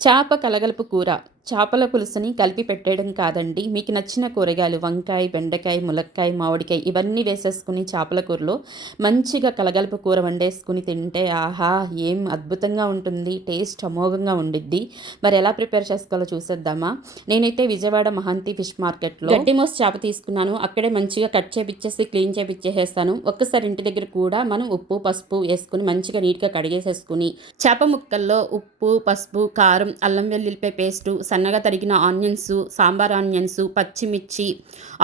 చేప కలగలుపు కూర. చేపల పులుసుని కలిపి పెట్టేయడం కాదండి. మీకు నచ్చిన కూరగాయలు వంకాయ బెండకాయ ములక్కాయ మామిడికాయ ఇవన్నీ వేసేసుకుని చేపల కూరలో మంచిగా కలగలుపు కూర వండేసుకుని తింటే ఆహా ఏం అద్భుతంగా ఉంటుంది. టేస్ట్ అమోఘంగా ఉండిద్ది. మరి ఎలా ప్రిపేర్ చేసుకోవాలో చూసేద్దామా? నేనైతే విజయవాడ మహాంతి ఫిష్ మార్కెట్లో గడ్డిమోస్ చేప తీసుకున్నాను. అక్కడే మంచిగా కట్ చేపిచ్చేసి క్లీన్ చేపిచ్చేసేస్తాను. ఒక్కసారి ఇంటి దగ్గర కూడా మనం ఉప్పు పసుపు వేసుకుని మంచిగా నీట్గా కడిగేసేసుకుని చేప ముక్కల్లో ఉప్పు పసుపు కారం అల్లం వెల్లుల్లిపాయ పేస్టు సన్నగా తరిగిన ఆనియన్స్ సాంబార్ ఆనియన్స్ పచ్చిమిర్చి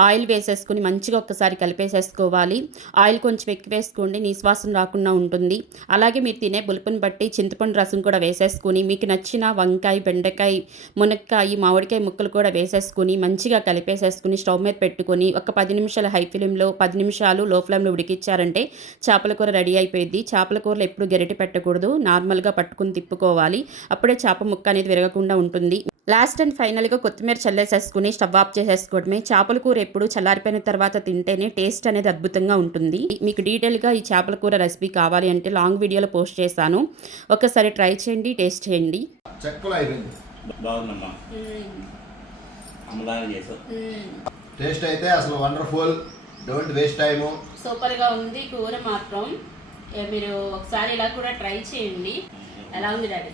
ఆయిల్ వేసేసుకుని మంచిగా ఒక్కసారి కలిపేసేసుకోవాలి. ఆయిల్ కొంచెం ఎక్కువ వేసుకోండి నిశ్వాసం రాకుండా ఉంటుంది. అలాగే మీరు తినే పులుపుని బట్టి చింతపండు రసం కూడా వేసేసుకుని మీకు నచ్చిన వంకాయ బెండకాయ మునక్కాయ మామిడికాయ ముక్కలు కూడా వేసేసుకుని మంచిగా కలిపేసేసుకుని స్టవ్ మీద పెట్టుకొని ఒక పది నిమిషాలు హై ఫ్లేమ్లో పది నిమిషాలు లో ఫ్లేమ్లో ఉడికిచ్చారంటే చేపల కూర రెడీ అయిపోయింది చేపల కూరలు ఎప్పుడు గెరటి పెట్టకూడదు. నార్మల్గా పట్టుకుని తిప్పుకోవాలి. అప్పుడే చేప ముక్క అనేది విరగకుండా ఉంటుంది. లాస్ట్ అండ్ ఫైనల్గా కొత్తిమీర చల్లేసేసుకుని స్టవ్ ఆఫ్ చేసేసుకోవడమే. చేపల కూర ఎప్పుడు చల్లారిపోయిన తర్వాత తింటేనే టేస్ట్ అనేది అద్భుతంగా ఉంటుంది. మీకు డీటెయిల్గా ఈ చేపల కూర రెసిపీ కావాలి అంటే లాంగ్ వీడియోలో పోస్ట్ చేశాను. ఒకసారి ట్రై చేయండి టేస్ట్ చేయండి. టేస్ట్ అయితే అసలు వండర్ఫుల్. డోంట్ వేస్ట్ సూపర్గా ఉంది కూర మాత్రం. మీరు ఒకసారి ఇలా కూడా ట్రై చేయండి. ఎలా ఉంది డాడీ?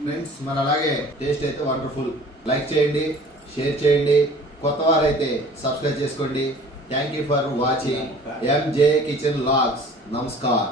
ఫ్రెండ్స్ మరి అలాగే టేస్ట్ అయితే వండర్ఫుల్. లైక్ చేయండి షేర్ చేయండి కొత్త వారైతే సబ్స్క్రైబ్ చేసుకోండి. Thank you for watching. MJ kitchen logs namaskar.